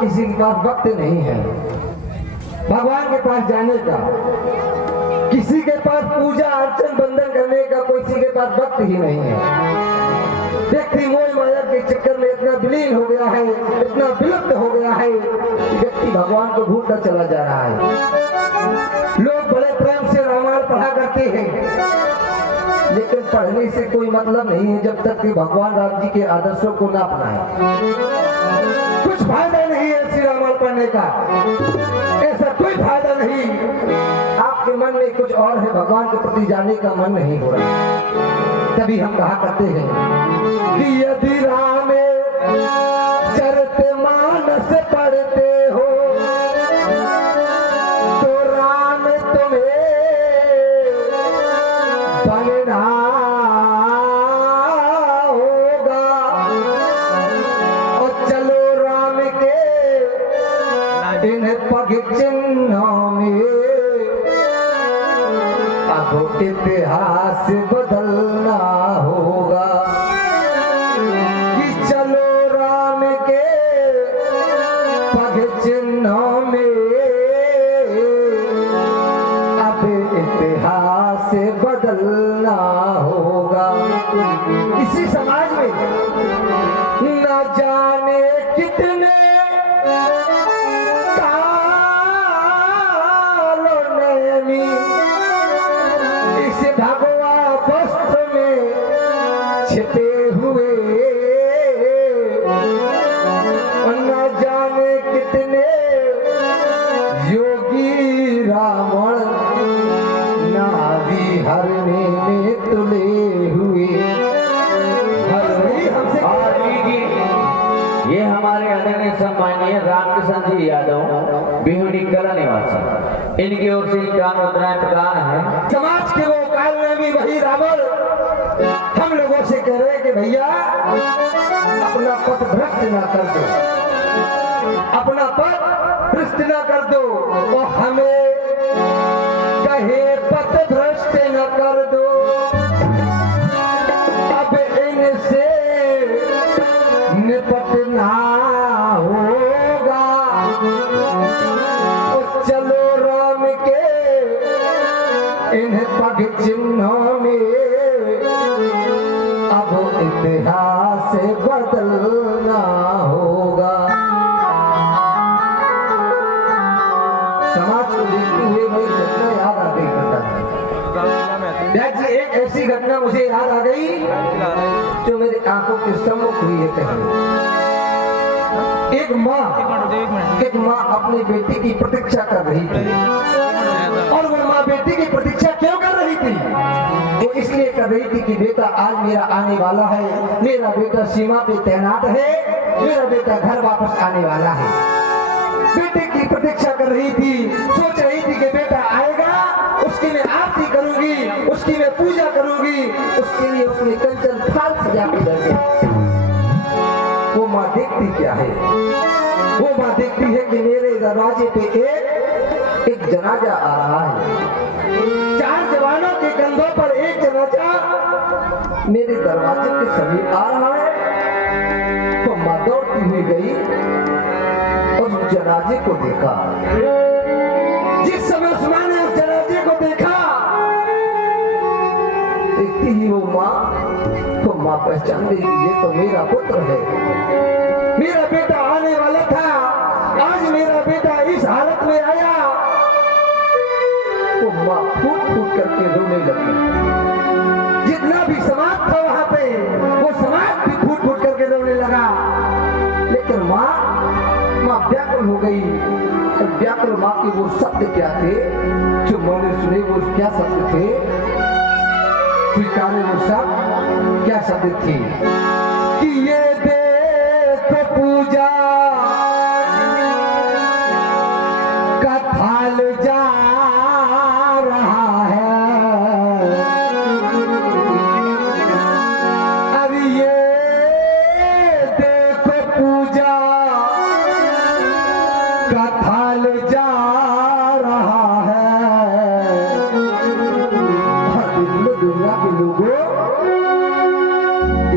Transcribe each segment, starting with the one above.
किसी के पास वक्त नहीं है भगवान के पास जाने का, किसी के पास पूजा अर्चन बंधन करने का, किसी के पास वक्त ही नहीं है। व्यक्ति मोह माया के चक्कर में इतना विलीन हो गया है, इतना विलुप्त हो गया है कि व्यक्ति भगवान को भूलता चला जा रहा है। लोग बड़े प्रेम से रामायण पढ़ा करते हैं, लेकिन पढ़ने से कोई मतलब नहीं है जब तक कि भगवान राम जी के आदर्शों को ना अपनाए। कुछ फायदा नहीं है श्री रामायण पढ़ने का, ऐसा कोई फायदा नहीं। आपके मन में कुछ और है, भगवान के प्रति जाने का मन नहीं हो रहा। तभी हम कहा करते हैं कि यदि राम चरित मानस पढ़ते हो तो राम तुम्हें बनना होगा। और चलो राम के इन पग चिन्हों में अब इतिहास बदलना होगा। कि चलो राम के पग चिन्हों में अब इतिहास बदलना होगा। इसी समाज में न जाने कितने भगवा वस्त्र में छिपे हुए, और न जाने कितने योगी रावण नाभि हरने में तुले हुए। ये हमारे आदरणीय सम्मानीय रामकिशन जी यादव बिहुडी कला निवासी, इनकी ओर से ज्ञान मुद्राएं प्रदान है। समाज के वो काल में भी वही रावण हम लोगों से कह रहे हैं कि भैया अपना पथ भ्रष्ट ना कर दो, अपना पथ भ्रष्ट ना कर दो। और हमें कहे पथ भ्रष्ट न कर दो, अब इनसे निपटना होगा। और चलो राम के इन पग चिन्हों में अब इतिहास बदलना होगा। समाज को देखते हुए मुझे घटना याद आ गई। जी एक ऐसी घटना मुझे याद आ गई जो मेरी आंखों के सम्मुख हुई है। कहीं एक माँ अपनी बेटी की प्रतीक्षा कर रही थी, और वो माँ बेटी की प्रतीक्षा क्यों कर रही थी? वो इसलिए कर रही थी कि बेटा आज मेरा आने वाला है, मेरा बेटा सीमा पे तैनात है, मेरा बेटा घर वापस आने वाला है। बेटे की प्रतीक्षा कर रही थी, सोच रही थी कि बेटा आएगा, उसकी मैं आरती करूंगी, उसकी मैं पूजा करूंगी, उसके लिए उसने कंचन थाल सजा के रखी। वो माँ देखती क्या है? वो माँ देखती है कि मेरे दरवाजे पे एक जनाजा आ रहा है। 4 जवानों के कंधों पर एक जनाजा मेरे दरवाजे के समीप आ रहा है। तो माँ दौड़ती हुई गई और उस जनाजे को देखा। जिस समय उस माँ ने उस जनाजे को देखा, देखती ही वो माँ तो माँ पहचान गई कि ये तो मेरा पुत्र है, मेरा बेटा आने वाला था, आज मेरा बेटा इस हालत में आया। वो माँ फूट फूट करके रोने लगी। जितना भी समाज था वहां पे, वो समाज भी फूट फूट करके रोने लगा। लेकिन माँ व्याकुल हो गई। व्याकुल माँ के वो शब्द क्या थे जो मैंने सुने? वो क्या शब्द थे? स्वीकारे वो शब्द क्या शब्द थे? कि ये देख पूजा का थाल जा रहा है, अब ये देख पूजा का थाल जा रहा है। दुनिया के लोगों,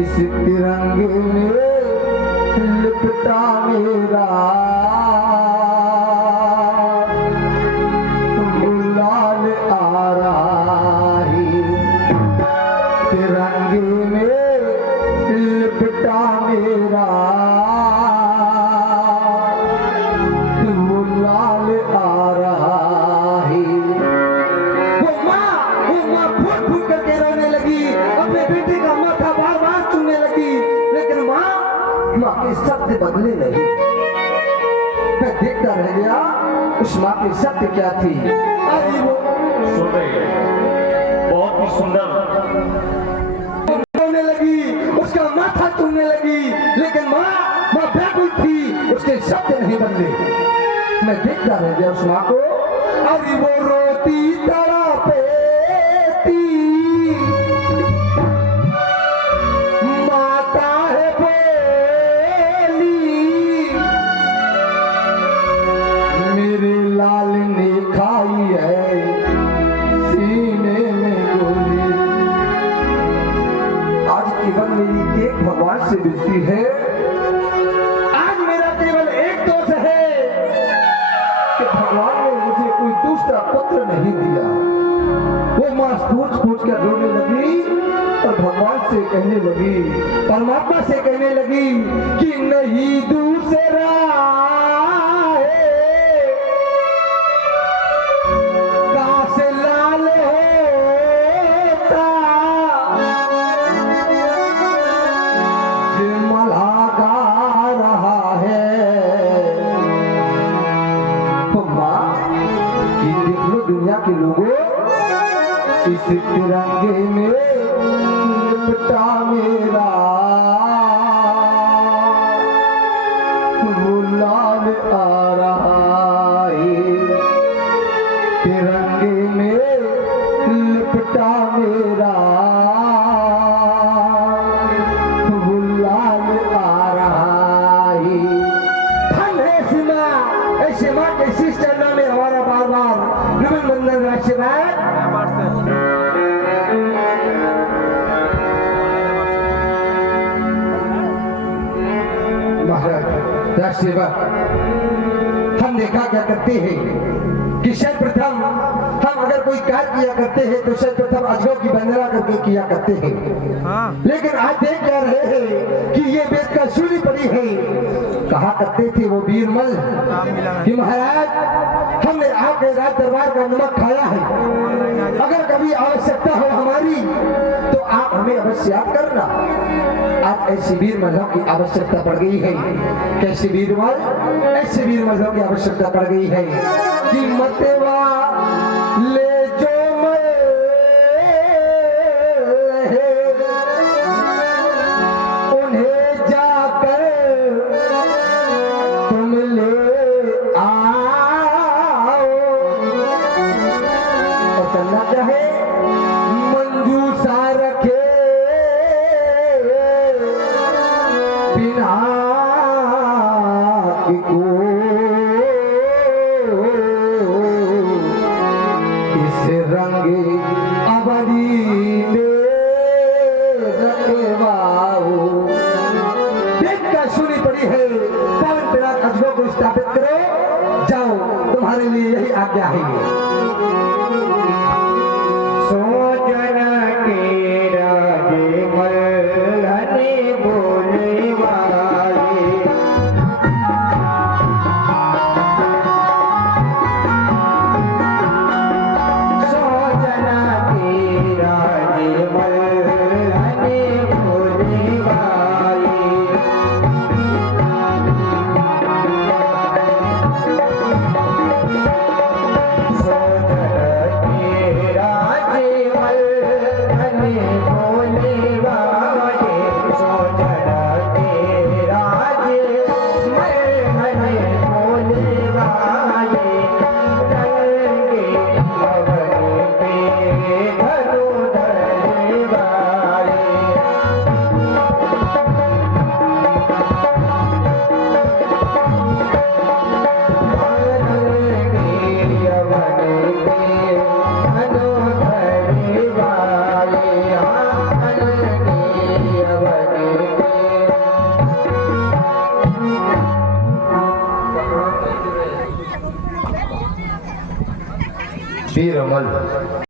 इस तिरंगे में लिपटा मेरा बदले नहीं। मैं देखता रह गया उस माँ की सत्य क्या थी। अरे वो सुन रही है, बहुत ही सुंदर रोने लगी, उसका माथा चूमने लगी, लेकिन माँ व्याकुल थी, उसके शब्द नहीं बदले। मैं देखता रह गया उस माँ को। अरे वो रोती तड़पेती माता है बोली, मेरे लाल ने खाई है सीने में गोली। आज केवल मेरी एक भगवान से विनती है, आज मेरा केवल एक दोष है कि भगवान ने मुझे कोई दूसरा पुत्र नहीं दिया। वो माँ सोच कर रोने लगी और भगवान से कहने लगी, परमात्मा से कहने लगी कि नहीं दूसरा है, कहाँ से लाल होता, ये मल्हा गा रहा है। तो माँ ये देख लो दुनिया के लोगों, इस तिरंगे में लिपटा मेरा वो लाल आ रहा है, तिरंगे में लिपटा मेरा वो लाल आ रहा है। धन है सीमा, ऐसे माँ के शीश चरणों में हमारा बार बार नमन बंदन राशिवाय। महाराज राष्ट्रीय हम देखा क्या करते हैं कि सर्वप्रथम हम अगर कोई कार्य किया करते हैं तो सर्वप्रथम अजगरों की वंदना करके किया करते हैं। लेकिन आज देख क्या रहे हैं कि ये वेद का सूली पड़ी है। कहा करते थे वो वीरमल कि महाराज हमने आपके राज दरबार का नमक खाया है, अगर कभी आवश्यकता हो हमारी तो आप हमें अवश्य याद करना। आज ऐसी वीरमलों की आवश्यकता पड़ गई है। कैसे वीरमल? ऐसे वीरमलों की आवश्यकता पड़ गई है कि मतवा ले जो उन्हें जाकर तुम ले आओ। और करना क्या है? मंजूसा रखे बिना को इस रंगे अवधि में रखवाओ। देख का सुनी पड़ी है, पावन पिराग अजगरों को स्थापित करो, जाओ तुम्हारे लिए यही आज्ञा है। सोजन के राजे मल्हने बोले वाले, सोजन के राजे मल्हने बोले वाले, वीरमल।